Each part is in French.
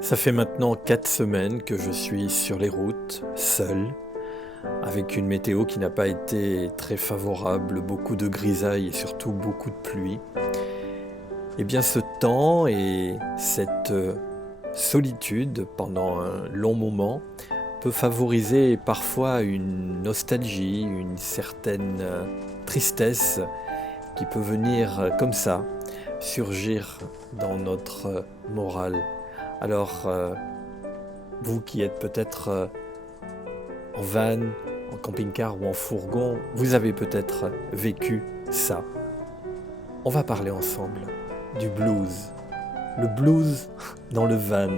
Ça fait maintenant 4 semaines que je suis sur les routes, seul, avec une météo qui n'a pas été très favorable, beaucoup de grisailles et surtout beaucoup de pluie. Et bien ce temps et cette solitude pendant un long moment peut favoriser parfois une nostalgie, une certaine tristesse qui peut venir comme ça, surgir dans notre morale. Alors, vous qui êtes peut-être en van, en camping-car ou en fourgon, vous avez peut-être vécu ça. On va parler ensemble du blues. Le blues dans le van.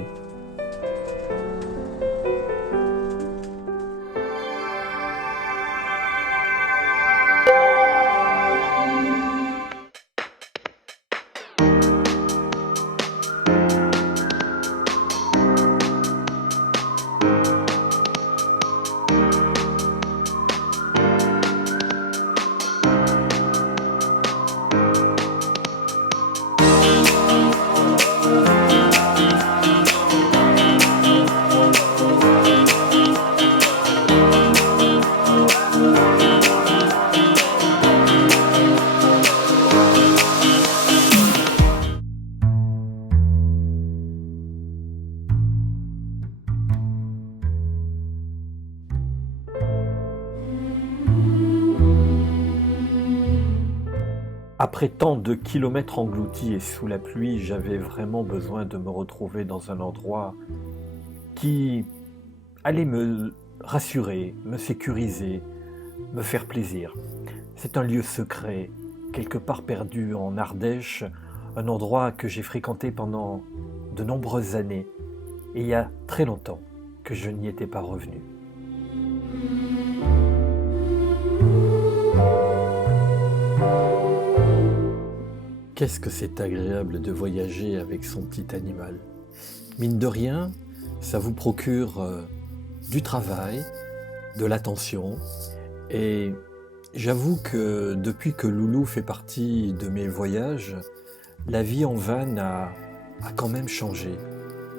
Après tant de kilomètres engloutis et sous la pluie, j'avais vraiment besoin de me retrouver dans un endroit qui allait me rassurer, me sécuriser, me faire plaisir. C'est un lieu secret, quelque part perdu en Ardèche, un endroit que j'ai fréquenté pendant de nombreuses années, et il y a très longtemps que je n'y étais pas revenu. Qu'est-ce que c'est agréable de voyager avec son petit animal. Mine de rien, ça vous procure du travail, de l'attention, et j'avoue que depuis que Loulou fait partie de mes voyages, la vie en van a quand même changé.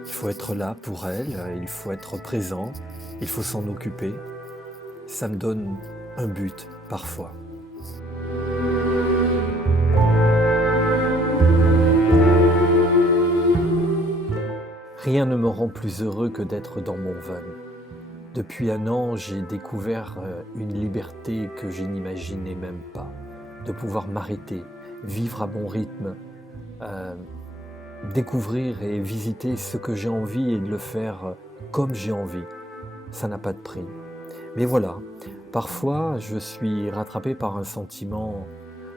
Il faut être là pour elle, il faut être présent, il faut s'en occuper. Ça me donne un but parfois. Rien ne me rend plus heureux que d'être dans mon van. Depuis un an, j'ai découvert une liberté que je n'imaginais même pas. De pouvoir m'arrêter, vivre à mon rythme, euh, découvrir et visiter ce que j'ai envie et de le faire comme j'ai envie. Ça n'a pas de prix. Mais voilà, parfois je suis rattrapé par un sentiment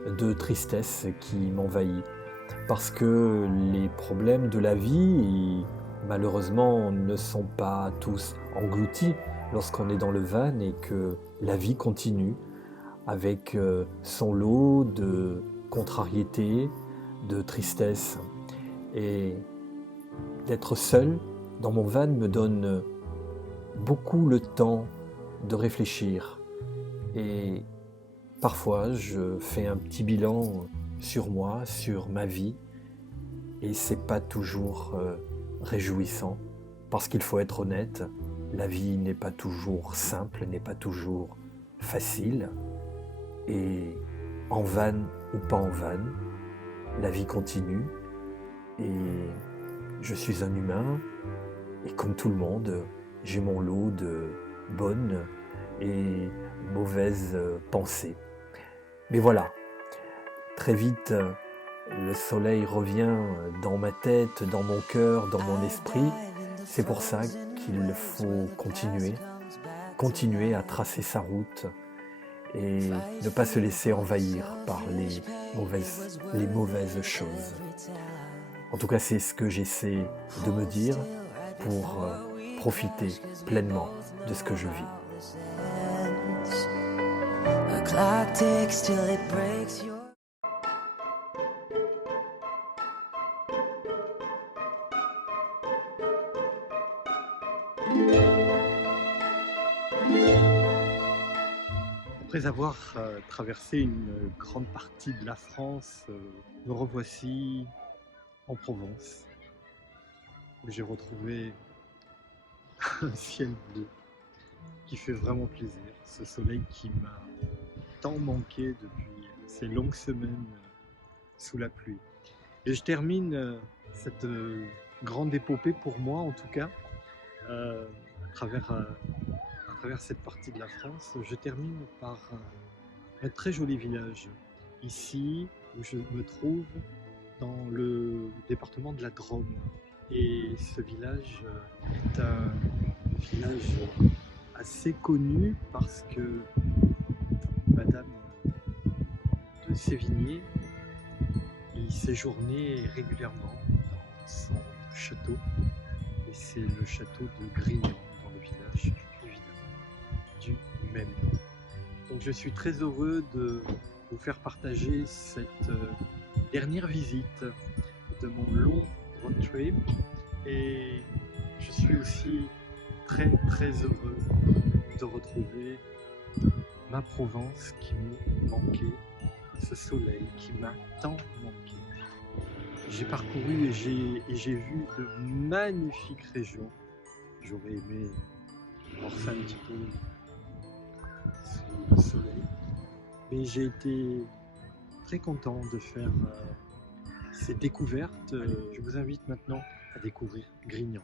de tristesse qui m'envahit. Parce que les problèmes de la vie, malheureusement, ne sont pas tous engloutis lorsqu'on est dans le van et que la vie continue avec son lot de contrariétés, de tristesse. Et d'être seul dans mon van me donne beaucoup le temps de réfléchir. Et parfois, je fais un petit bilan sur moi, sur ma vie, et c'est pas toujours réjouissant, parce qu'il faut être honnête, la vie n'est pas toujours simple, n'est pas toujours facile, et en van ou pas en van, la vie continue, et je suis un humain, et comme tout le monde, j'ai mon lot de bonnes et mauvaises pensées. Mais voilà, très vite, le soleil revient dans ma tête, dans mon cœur, dans mon esprit. C'est pour ça qu'il faut continuer à tracer sa route et ne pas se laisser envahir par les mauvaises choses. En tout cas, c'est ce que j'essaie de me dire pour profiter pleinement de ce que je vis. Après avoir traversé une grande partie de la France, me revoici en Provence. où j'ai retrouvé un ciel bleu qui fait vraiment plaisir. Ce soleil qui m'a tant manqué depuis ces longues semaines sous la pluie. Et je termine cette grande épopée, pour moi en tout cas, à travers cette partie de la France. Je termine par un très joli village, ici où je me trouve dans le département de la Drôme. Et ce village est un village assez connu parce que Madame de Sévigné y séjournait régulièrement dans son château. Et c'est le château de Grignan, dans le village, évidemment, du même nom. Donc je suis très heureux de vous faire partager cette dernière visite de mon long road trip. Et je suis aussi très heureux de retrouver ma Provence qui me manquait, ce soleil qui m'a tant manqué. J'ai parcouru et j'ai vu de magnifiques régions. J'aurais aimé voir ça un petit peu sous le soleil. Mais j'ai été très content de faire ces découvertes. Je vous invite maintenant à découvrir Grignan.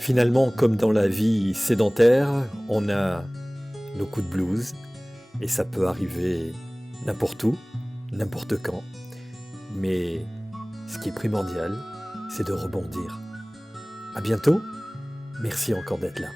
Finalement, comme dans la vie sédentaire, on a nos coups de blues, et ça peut arriver n'importe où, n'importe quand. Mais ce qui est primordial, c'est de rebondir. À bientôt, merci encore d'être là.